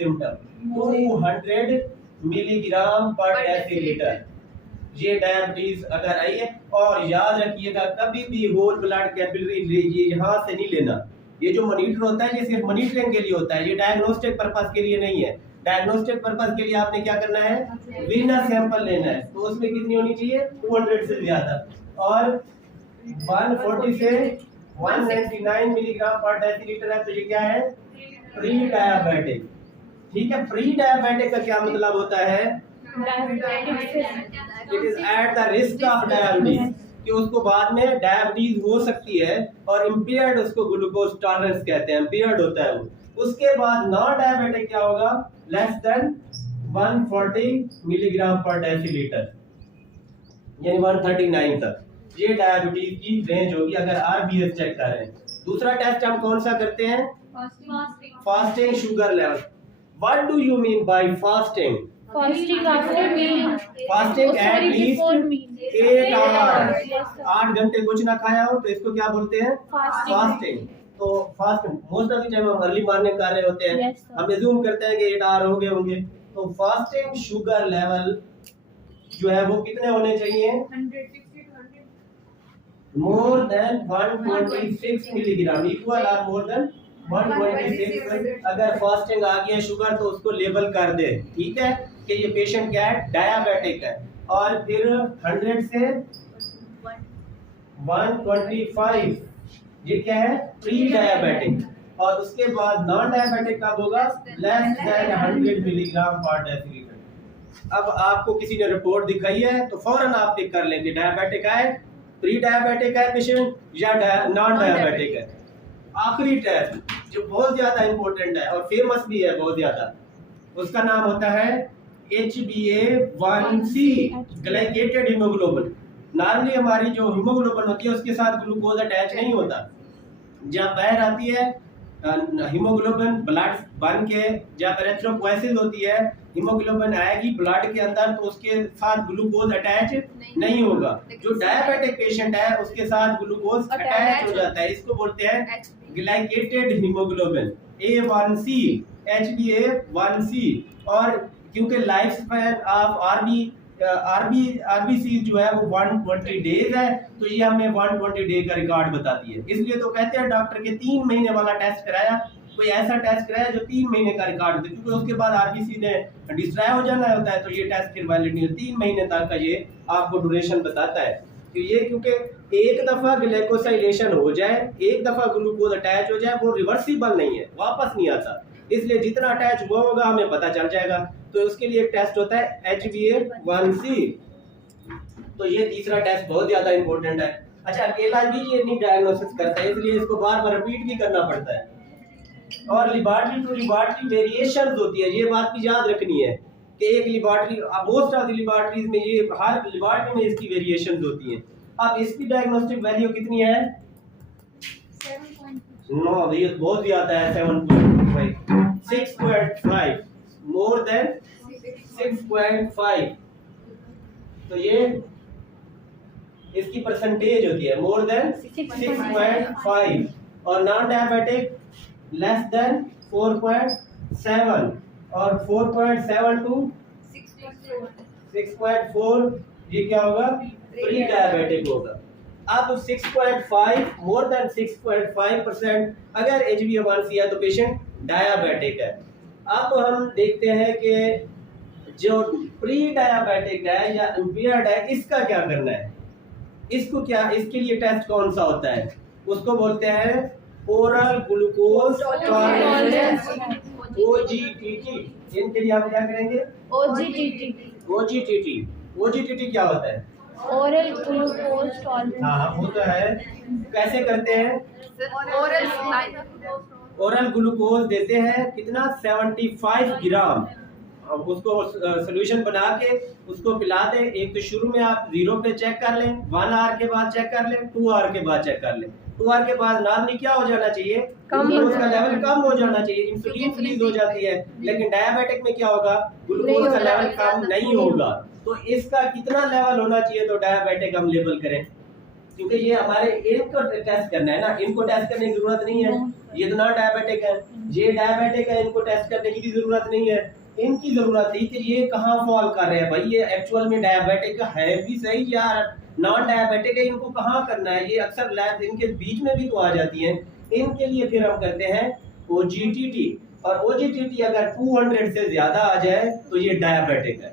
Symptom 200 milligram पर decilitre ये diabetes अगर आई है। और याद रखिएगा कभी भी होल ब्लड कैपिलरी लीजिए, यहाँ से नहीं लेना। ये जो मॉनिटर होता है ये सिर्फ मॉनिटरिंग के लिए होता है, ये डायग्नोस्टिक पर्पस के लिए नहीं है। डायग्नोस्टिक पर्पस के लिए आपने क्या करना है, वीनस सैंपल लेना है, तो उसमें कितनी होनी चाहिए 200 से ज्यादा, और 140 से 199 मिलीग्राम पर डेसीलीटर है, तो ये क्या है, प्री डायबिटिक। ठीक है, प्री डायबिटिक का क्या मतलब होता है, it is at the risk of diabetes, कि उसको बाद में डायबिटीज हो सकती है, और इम्पेयर्ड उसको ग्लूकोज टॉलरेंस कहते हैं, इम्पेयर्ड होता है वो। उसके बाद नॉन डायबिटिक क्या होगा, लेस देन 140 मिलीग्राम पर डेसीलीटर, यानी 139 तक, ये डायबिटीज की रेंज होगी अगर आरबीएस चेक कर रहे हैं। दूसरा टेस्ट हम कौन सा करते हैं, fasting sugar level. What do you mean by fasting, Fasting after meal. Fasting at Sorry, least before meal. 8 hour, Yes, sir. 8 घंटे कुछ ना खाया हो तो इसको क्या बोलते हैं, Fasting. फास्टिंग। तो fasting most of the time हम अर्ली मॉर्निंग कर रहे होते हैं, Yes, sir. हम अज्यूम करते हैं कि 8 आवर हो गए होंगे, तो फास्टिंग शुगर लेवल जो है वो कितने होने चाहिए, 160 to 100. More than 126 milligram, equal और मोर देन 126। अगर फास्टिंग आ गया शुगर तो उसको लेबल कर दे, ठीक है, कि ये पेशेंट क्या है, डायबिटिक है। और फिर 100 से 125 ये क्या है, प्री डायबिटिक, और उसके बाद नॉन डायबिटिक कब होगा, लेस देन 100 मिलीग्राम पर डेसीलीटर। अब आपको किसी ने रिपोर्ट दिखाई है तो फौरन आप टिक कर लेंगे डायबिटिक है, प्री डायबिटिक है पेशेंट, या नॉन डायबिटिक है। आखिरी टेस्ट जो बहुत ज्यादा इंपॉर्टेंट है और फेमस भी है बहुत ज्यादा, उसका नाम होता है HbA1c, ग्लाइकेटेड हीमोग्लोबिन। नॉर्मली हमारी जो हीमोग्लोबिन होती है उसके साथ ग्लूकोज अटैच नहीं होता, जब बाहर आती है हीमोग्लोबिन ब्लड बन के, जब एरिथ्रोपोएसिस होती है हीमोग्लोबिन आएगी ब्लड के अंदर तो उसके साथ ग्लूकोज अटैच नहीं होगा। जो डायबिटिक पेशेंट है उसके साथ ग्लूकोज अटैच हो जाता है, इसको बोलते हैं ग्लाइकेटेड हीमोग्लोबिन A1c, HbA1c। और क्योंकि लाइफ स्पैन ऑफ आरबीसी जो है वो 120 डेज है, तो ये हमें 120 डे का रिकॉर्ड बताती है। इसलिए तो कहते हैं डॉक्टर के 3 महीने वाला टेस्ट कराया, कोई ऐसा टेस्ट कराया जो 3 महीने का रिकॉर्ड होता है, क्योंकि उसके बाद आरबीसी ने डिस्ट्रॉय हो जाना होता है, तो ये टेस्ट फिर वैलिड नहीं है। 3 महीने तक का ये आपको ड्यूरेशन बताता है। तो ये क्योंकि एक दफा ग्लाइकोसाइलेशन हो जाए, एक दफा ग्लूकोज अटैच हो जाए, वो रिवर्सिबल नहीं है, वापस नहीं आता, इसलिए जितना अटैच हुआ होगा हमें पता चल जाएगा। तो उसके लिए एक टेस्ट होता है HbA1c। तो ये तीसरा टेस्ट बहुत ज्यादा इंपॉर्टेंट है। अच्छा, अकेला भी ये नहीं डायग्नोसिस करता है, इसलिए इसको बार बार रिपीट भी करना पड़ता है। और लेबोरेटरी टू लेबोरेटरी वेरिएशंस होती है, ये बात भी याद रखनी है कि एक laboratory, most of the laboratories में ये, हर लेबोरेटरी में इसकी वेरिएशंस होती है। अब इसकी डायग्नोस्टिक वैल्यू कितनी है, 7.5. नो ये बहुत ज्यादा है, 7.5, 6.5, मोर देन 6.5। तो ये इसकी परसेंटेज होती है मोर देन 6.5, और नॉन डायबिटिक लेस देन 4.7, और 4.7 टू 6.4 ये क्या होगा, प्री डायबिटिक होगा। अब 6.5 मोर देन 6.5% अगर HbA1c है तो पेशेंट डायबिटिक है। अब हम देखते हैं कि जो प्री डायबिटिक है या इम्पेयर्ड है, इसका क्या करना है, इसको क्या, इसके लिए टेस्ट कौन सा होता है, उसको बोलते हैं ओरल ग्लूकोज टॉलरेंस, OGTT। इनके लिए आप क्या करेंगे, OGTT क्या होता है, Oral glucose tolerance. हाँ वो तो है। कैसे करते हैं, ओरल ग्लूकोज देते हैं कितना, 75 ग्राम, उसको सोल्यूशन बना के उसको पिला दें। एक तो शुरू में आप 0 पे चेक कर लें, 1 आवर के बाद चेक कर लें, 2 आवर के बाद चेक कर लें। 2 आवर के बाद नॉर्मली क्या हो जाना चाहिए, ग्लूकोज का लेवल कम हो जाना चाहिए, इंसुलिन रिलीज हो जाती है। लेकिन डायबिटिक में क्या होगा, ग्लूकोज का लेवल कम नहीं होगा। तो इसका कितना लेवल होना चाहिए तो डायबिटिक हम लेबल करें, क्योंकि ये हमारे इनको टेस्ट करना है ना, इनको टेस्ट करने की जरूरत नहीं है, ये तो ना डायबिटिक है, ये डायबिटिक है, इनको टेस्ट करने की भी जरूरत नहीं है। इनकी जरूरत थी कि ये कहाँ फॉल कर रहे हैं भाई, ये एक्चुअल में डायबिटिक है भी सही या नॉन डायबिटिक है, इनको कहाँ करना है। ये अक्सर लैब इनके बीच में भी तो आ जाती हैं। इनके लिए फिर हम करते हैं OGTT, और OGTT अगर 200 से ज्यादा आ जाए तो ये डायबिटिक है।